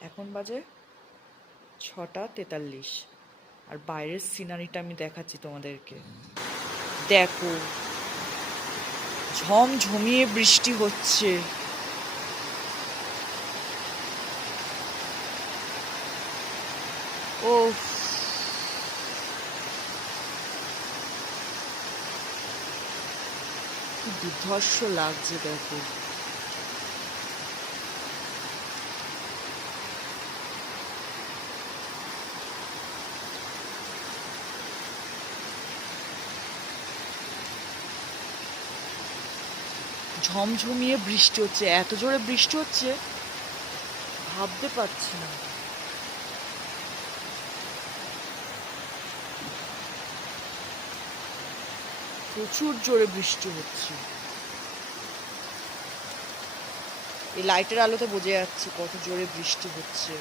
এখন বাজে 6:43 আর বাইরের সিনারিটা আমি দেখাচ্ছি তোমাদেরকে। দেখো, ঝমঝমিয়ে বৃষ্টি হচ্ছে। ও, কি দুর্ধর্ষ লাগছে দেখো। ঝমঝমিয়ে বৃষ্টি হচ্ছে, এত জোরে বৃষ্টি হচ্ছে ভাবতে পারছি না। প্রচুর জোরে বৃষ্টি হচ্ছে। এই লাইটের আলোতে বোঝা যাচ্ছে কত জোরে বৃষ্টি হচ্ছে।